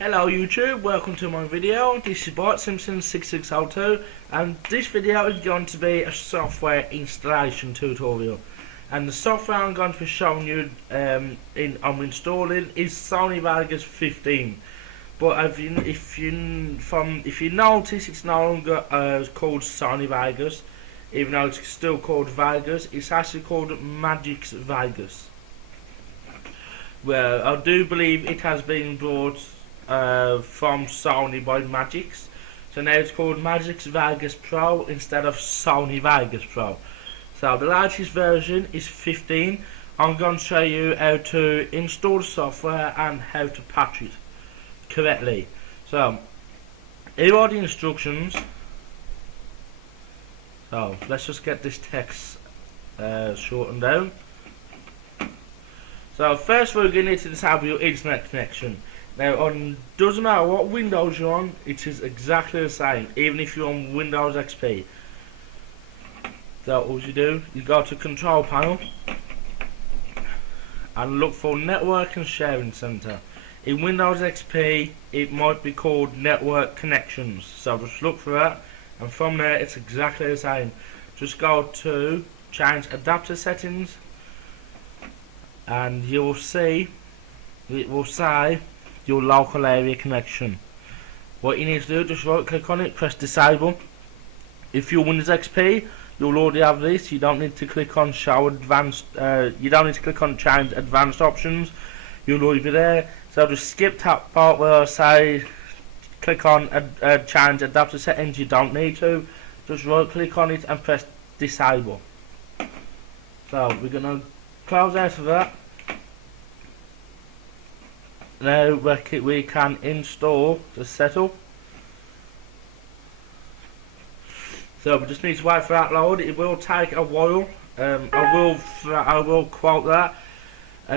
Hello YouTube, welcome to my video. This is Bart Simpson 6602 and this video is going to be a software installation tutorial, and the software I'm going to be showing you I'm installing is Sony Vegas 15. But if you notice, it's no longer called Sony Vegas, even though it's still called Vegas. It's actually called Magix Vegas. Well, I do believe it has been brought from Sony by Magix, so now it's called Magix Vegas Pro instead of Sony Vegas Pro. So the latest version is 15. I'm going to show you how to install the software and how to patch it correctly. So here are the instructions. So let's just get this text shortened down. So first we're going to need to disable your internet connection. Now, doesn't matter what Windows you're on, it is exactly the same, even if you're on Windows XP. So all you do, you go to Control Panel and look for Network and Sharing Center. In Windows XP, it might be called Network Connections. So just look for that, and from there, it's exactly the same. Just go to Change Adapter Settings, and you'll see it will say your local area connection. What you need to do, just right click on it, press disable. If you're Windows XP, you'll already have this. You don't need to click on show advanced, you don't need to click on change advanced options, you'll already be there. So just skip that part where I say click on change adapter settings. You don't need to, just right click on it and press disable. So we're going to close out of that. Now we can install the setup. So we just need to wait for that load. It will take a while. I will quote that.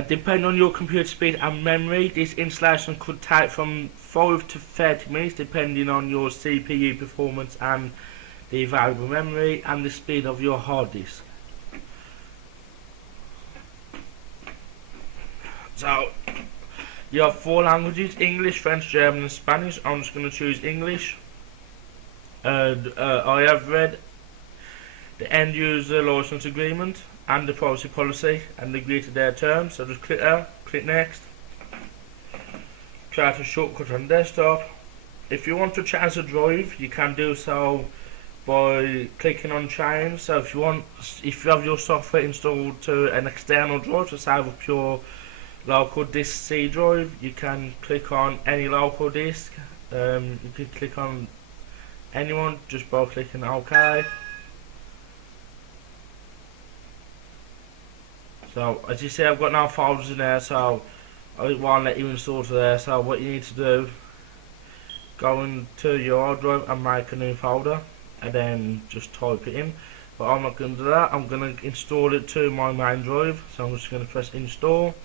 Depending on your computer speed and memory, this installation could take from 5 to 30 minutes, depending on your CPU performance and the available memory and the speed of your hard disk. So you have 4 languages: English, French, German and Spanish. I'm just going to choose English. I have read the end user license agreement and the privacy policy and agree to their terms, so just click there, click next. Create a shortcut on desktop. If you want to change the drive, you can do so by clicking on change. So if you have your software installed to an external drive to save up your local disk C drive, you can click on any local disk. You can click on anyone just by clicking OK. So as you see, I've got no folders in there, so I won't let you install to there. So what you need to do, go into your hard drive and make a new folder and then just type it in. But I'm not going to do that. I'm going to install it to my main drive, so I'm just going to press install.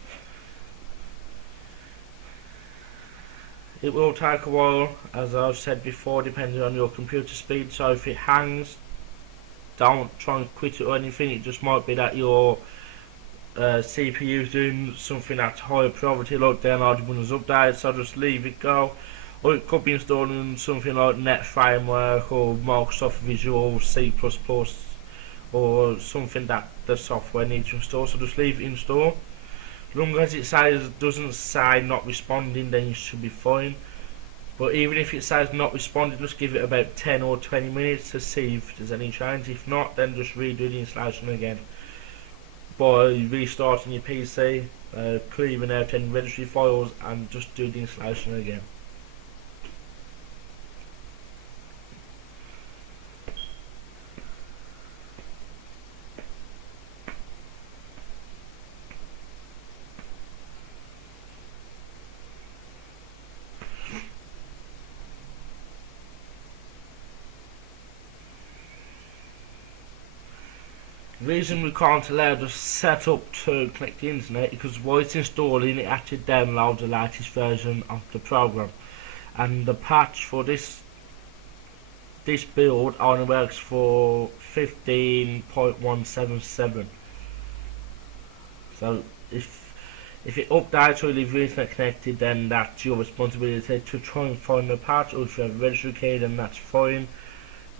It will take a while, as I've said before, depending on your computer speed. So if it hangs, don't try and quit it or anything. It just might be that your CPU is doing something that's higher priority, like downloading Windows Update. So just leave it go. Or it could be installing something like Net Framework or Microsoft Visual C++, or something that the software needs to install. So just leave it install. As long as it doesn't say not responding, then you should be fine. But even if it says not responding, just give it about 10 or 20 minutes to see if there's any change. If not, then just redo the installation again by restarting your PC, clearing out any registry files, and just do the installation again. The reason we can't allow the setup to connect to the internet is because while it's installing, it actually downloads the latest version of the program, and the patch for this build only works for 15.177. So if If it updates or you leave your internet connected, then that's your responsibility to try and find the patch, or if you have a registry key, then that's fine.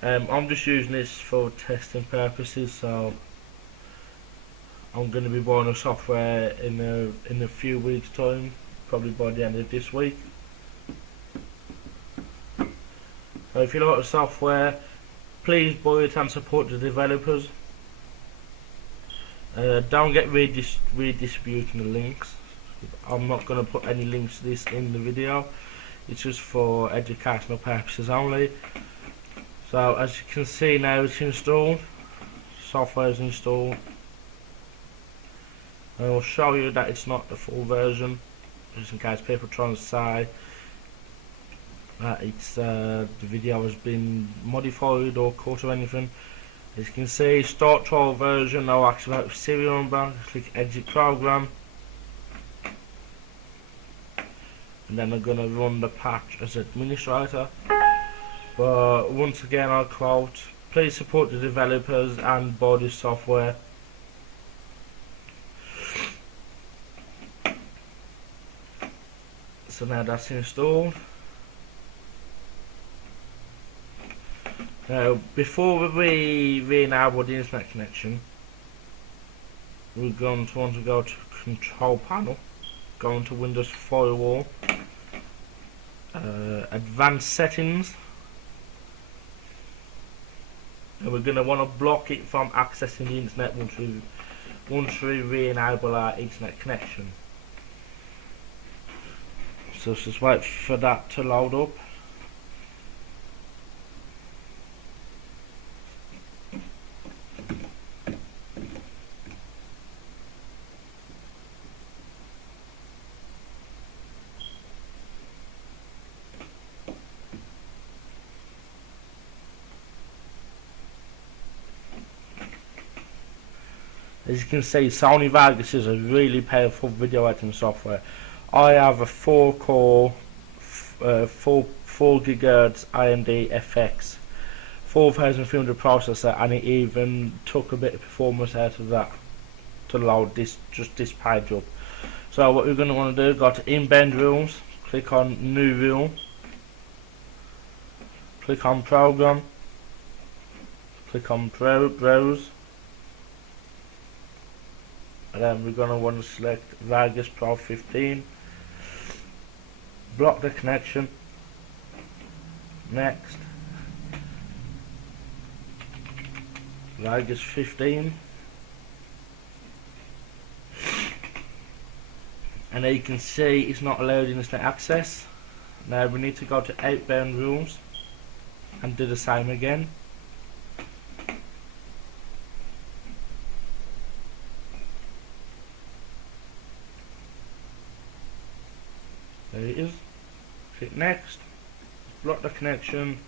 I'm just using this for testing purposes, so I'm going to be buying the software in a few weeks time, probably by the end of this week. So if you like the software, please buy it and support the developers. Don't get redistributing the links. I'm not going to put any links to this in the video. It's just for educational purposes only. So as you can see now, it's installed. Software is installed. I will show you that it's not the full version, just in case people are trying to say that it's the video has been modified or cut or anything. As you can see, start trial version, no activate with serial number, click exit program, and then I'm going to run the patch as administrator. But once again, I'll quote, please support the developers and buy this software. So now that's installed. Now, before we re-enable the internet connection, we're going to want to go to Control Panel, go into Windows Firewall, Advanced Settings, and we're going to want to block it from accessing the internet once we re-enable our internet connection. So just wait for that to load up. As you can see, Sony Vegas is a really powerful video editing software. I have a 4-core, 4 GHz AMD FX 4300 processor, and it even took a bit of performance out of that to load this page up. So what we're going to want to do, go to inbound rules, click on new rule, click on program, click on browse, and then we're going to want to select Vegas Pro 15, block the connection, next, Vegas 15, and there you can see it's not allowed internet access. Now we need to go to outbound rules and do the same again. There it is. Click next, block the connection,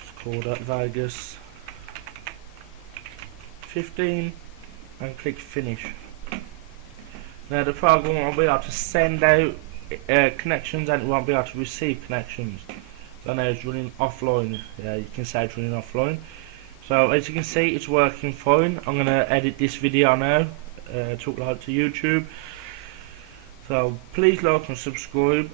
just call that Vegas 15, and click finish. Now the program won't be able to send out connections, and it won't be able to receive connections. So now it's running offline. Yeah, you can say it's running offline. So as you can see, it's working fine. I'm going to edit this video now to upload to YouTube. So please like and subscribe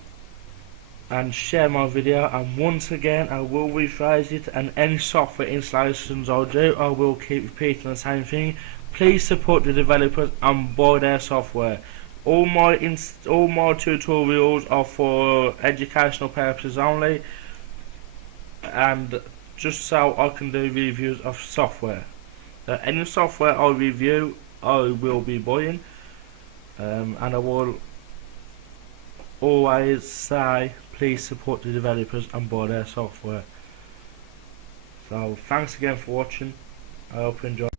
and share my video, and once again I will rephrase it, and any software installations I do, I will keep repeating the same thing. Please support the developers and buy their software. All my tutorials are for educational purposes only, and just so I can do reviews of software. So any software I review, I will be buying, and I will always say please support the developers and buy their software. So thanks again for watching. I hope you enjoy.